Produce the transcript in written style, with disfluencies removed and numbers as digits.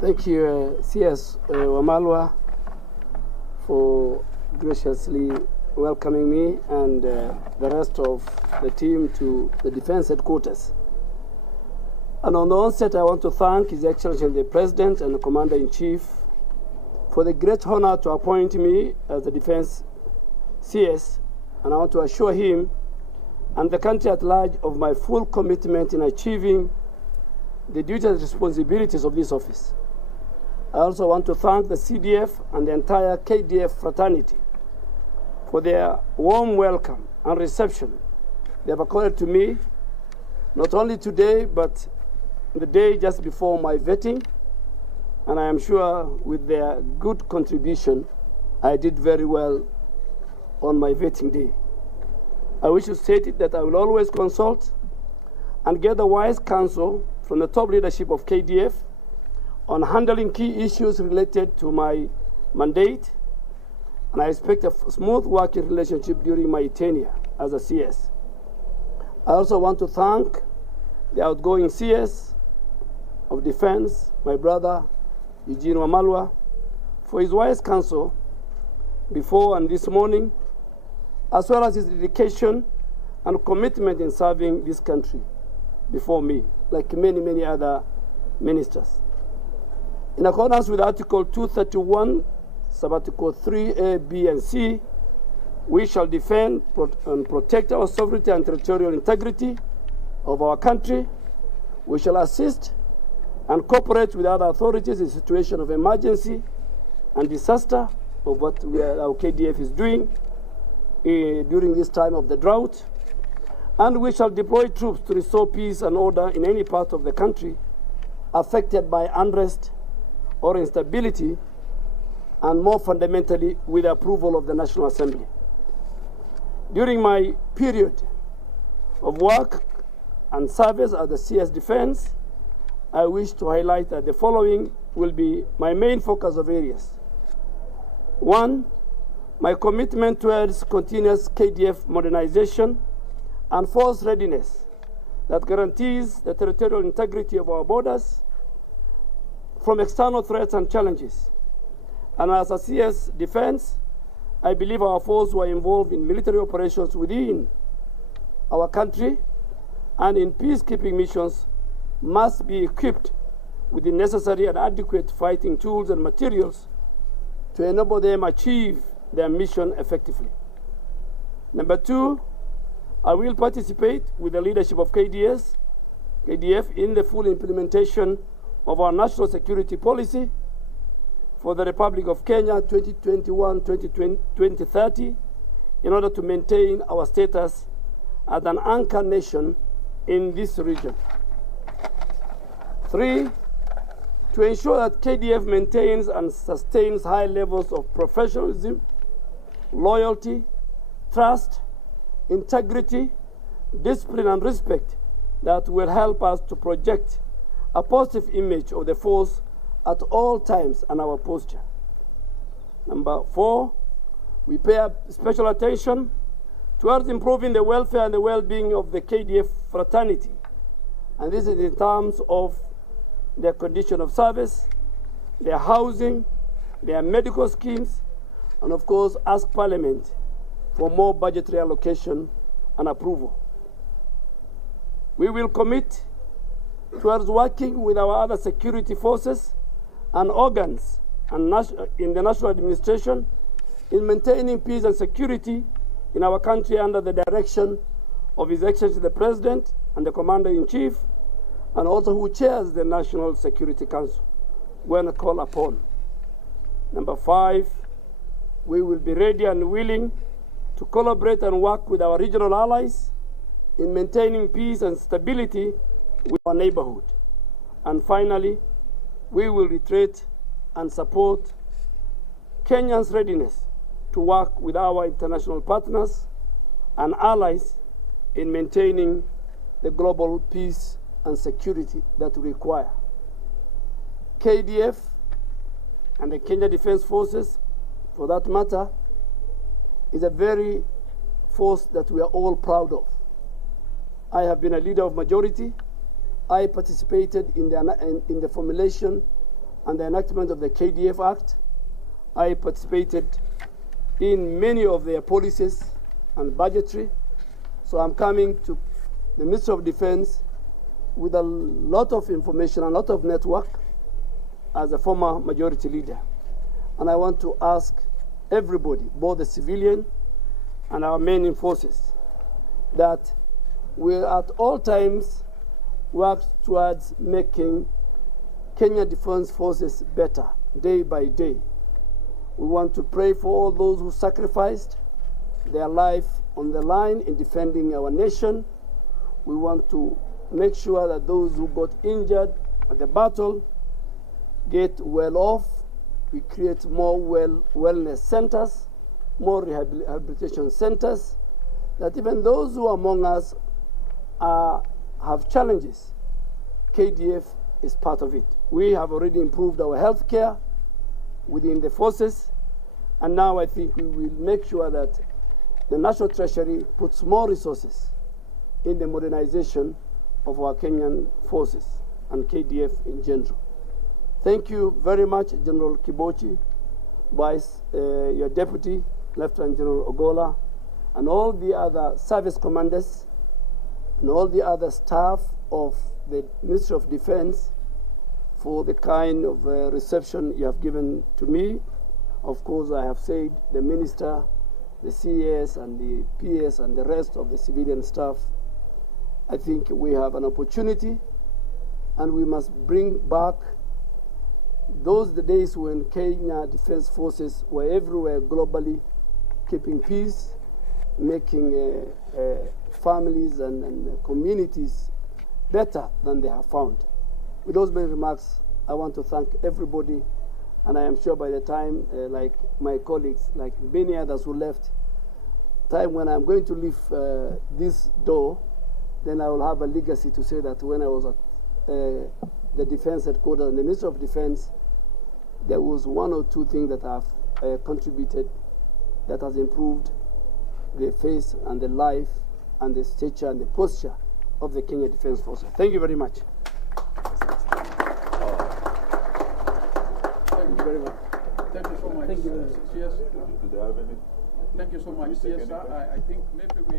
Thank you, CS Wamalwa, for graciously welcoming me and the rest of the team to the Defense Headquarters. And on the onset, I want to thank His Excellency the President and the Commander-in-Chief for the great honor to appoint me as the Defense CS, and I want to assure him and the country at large of my full commitment in achieving the duties and responsibilities of this office. I also want to thank the CDF and the entire KDF fraternity for their warm welcome and reception they have accorded to me, not only today, but the day just before my vetting. And I am sure with their good contribution, I did very well on my vetting day. I wish to state it that I will always consult and get the wise counsel from the top leadership of KDF on handling key issues related to my mandate, and I expect a smooth working relationship during my tenure as a CS. I also want to thank the outgoing CS of Defense, my brother Eugee Wamalwa, for his wise counsel before and this morning, as well as his dedication and commitment in serving this country before me, like many, many other ministers. In accordance with Article 231, Sabbatical 3A, B, and C, we shall defend and protect our sovereignty and territorial integrity of our country. We shall assist and cooperate with other authorities in situation of emergency and disaster, of what our KDF is doing during this time of the drought. And we shall deploy troops to restore peace and order in any part of the country affected by unrest or instability, and more fundamentally, with the approval of the National Assembly. During my period of work and service as the CS Defense, I wish to highlight that the following will be my main focus of areas. One, my commitment towards continuous KDF modernization and force readiness that guarantees the territorial integrity of our borders from external threats and challenges. And as a CS Defense, I believe our forces who are involved in military operations within our country and in peacekeeping missions must be equipped with the necessary and adequate fighting tools and materials to enable them achieve their mission effectively. Number two, I will participate with the leadership of KDF in the full implementation of our national security policy for the Republic of Kenya 2021-2030 in order to maintain our status as an anchor nation in this region. Three, to ensure that KDF maintains and sustains high levels of professionalism, loyalty, trust, integrity, discipline, and respect that will help us to project a positive image of the force at all times and our posture. Number four, we pay special attention towards improving the welfare and the well-being of the KDF fraternity. And this is in terms of their condition of service, their housing, their medical schemes, and of course, ask Parliament for more budgetary allocation and approval. We will commit towards working with our other security forces and organs and in the national administration in maintaining peace and security in our country under the direction of His Excellency the President and the Commander-in-Chief, and also who chairs the National Security Council when called upon. Number five, we will be ready and willing to collaborate and work with our regional allies in maintaining peace and stability with our neighborhood. And finally, we will reiterate and support Kenya's readiness to work with our international partners and allies in maintaining the global peace and security that we require. KDF and the Kenya Defense Forces, for that matter, is a very force that we are all proud of. I have been a leader of majority. I participated in the formulation and the enactment of the KDF Act. I participated in many of their policies and budgetary. So I'm coming to the Ministry of Defense with a lot of information, a lot of network as a former majority leader. And I want to ask everybody, both the civilian and our main forces, that we at all times work towards making Kenya Defense Forces better day by day. We want to pray for all those who sacrificed their life on the line in defending our nation. We want to make sure that those who got injured at the battle get well off. We create more wellness centers, more rehabilitation centers, that even those who among us have challenges, KDF is part of it. We have already improved our health care within the forces, and now I think we will make sure that the National Treasury puts more resources in the modernization of our Kenyan forces and KDF in general. Thank you very much, General Kibochi, Vice, your Deputy, Lieutenant General Ogola, and all the other service commanders, and all the other staff of the Ministry of Defense for the kind of reception you have given to me. Of course, I have said the Minister, the CAS, and the PS, and the rest of the civilian staff. I think we have an opportunity, and we must bring back the days when Kenya Defense Forces were everywhere globally, keeping peace, making families and communities better than they have found. With those many remarks, I want to thank everybody, and I am sure by the time, like my colleagues, like many others who left, time when I'm going to leave this door, then I will have a legacy to say that when I was at the Defense Headquarters and the Ministry of Defense, there was one or two things that I've contributed that has improved the face and the life and the stature and the posture of the Kenya Defense Force. Thank you very much. Thank you very much. Thank you so much. Thank you very much. Yes. Do they have any? Thank you so much. Yes, sir. I think maybe we